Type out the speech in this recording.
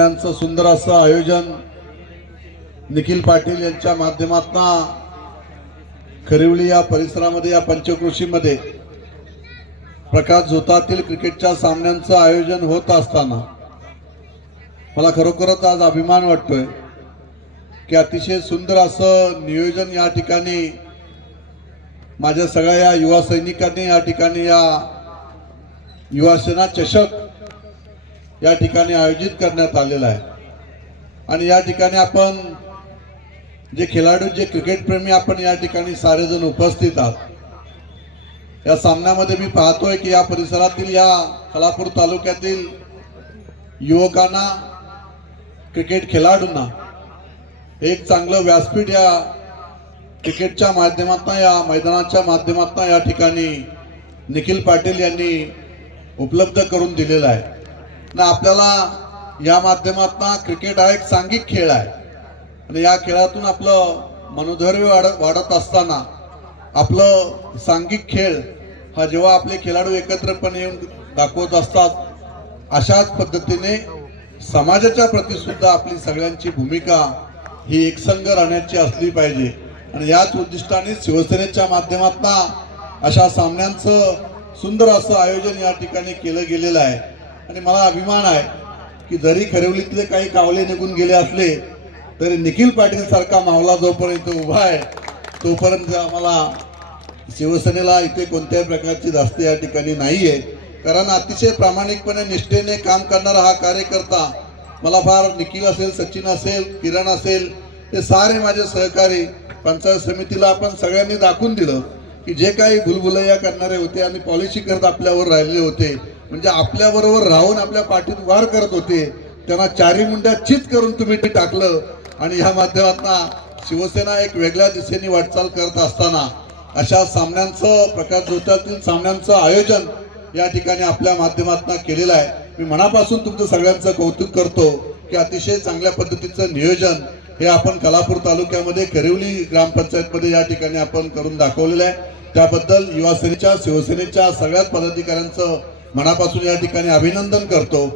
सामन्यांचं सुंदर असं आयोजन निखिल पाटील यांच्या माध्यमातून खरिवली या परिसरामध्ये या पंचक्रोशीमध्ये प्रकाश झोतातील क्रिकेटच्या सामन्यांचं आयोजन होत असताना मला खरोखरच आज अभिमान वाटतोय की अतिशय सुंदर असं नियोजन या ठिकाणी माझ्या सगळ्या या युवा सैनिकांनी या ठिकाणी या युवा सेना चषक या ठिकाणी आयोजित करण्यात आलेला आहे। आणि या ठिकाणी आपण जे खेळाडू जे क्रिकेट प्रेमी आपण या ठिकाणी सारेजण उपस्थित आहात। या सामन्यामध्ये मी पाहतोय की या परिसरातील या खालापूर तालुक्यातील युवकांना क्रिकेट खेळाडूंना एक चांगलं व्यासपीठ या क्रिकेटच्या माध्यमातून या मैदानाच्या माध्यमातून या ठिकाणी निखिल पाटील यांनी उपलब्ध करून दिलेला आहे ना। आपल्याला या माध्यमातून क्रिकेट हा एक सांघिक खेळ आहे आणि या खेळातून आपलं मनोधैर्य वाढत असताना आपलं सांघिक खेळ हा जेव्हा आपले खेळाडू एकत्रपणे येऊन दाखवत असतात अशाच पद्धतीने समाजाच्या प्रती सुद्धा आपली सगळ्यांची भूमिका ही एकसंग राहण्याची असली पाहिजे। आणि याच उद्दिष्टाने शिवसेनेच्या माध्यमातून अशा सामन्यांचं सुंदर असं आयोजन या ठिकाणी केलं गेलेलं आहे। आणि मला अभिमान आहे की जरी खरिवलीतले काही कावले निघून गेले असले तरी निखिल पाटील सारखा मावला जोपर्यंत उभा आहे तोपर्यंत आम्हाला शिवसेनेला इथे कोणत्याही प्रकारची धास्ती या ठिकाणी नाहीये। कारण अतिशय प्रामाणिकपणे निष्ठेने काम करणारा हा कार्यकर्ता मला फार निखिल असेल, सचिन असेल, किरण असेल, हे सारे माझे सहकारी पंचायत समितीला आपण सगळ्यांनी दाखवून दिलं की जे काही भुलभुलैया करणारे होते आणि पॉलिसी करत आपल्यावर राहिले होते म्हणजे आपल्याबरोबर राहून आपल्या पाठीत वार करत होते त्यांना चारी मुंड्या चित करून तुम्ही ते टाकलं। आणि या माध्यमातून शिवसेना एक वेगळ्या दिशेने वाटचाल करत असताना अशा सामन्यांचं प्रकाश झोतातील सामन्यांचं आयोजन या ठिकाणी आपल्या माध्यमातून केलेलं आहे। मी मनापासून तुमचं सगळ्यांचं कौतुक करतो की अतिशय चांगल्या पद्धतीचं नियोजन हे आपण खालापूर तालुक्यामध्ये खरिवली ग्रामपंचायतमध्ये या ठिकाणी आपण करून दाखवलेलं आहे। त्याबद्दल युवा सेनेच्या शिवसेनेच्या सगळ्याच पदाधिकाऱ्यांचं मनापासून या ठिकाणी अभिनंदन करतो।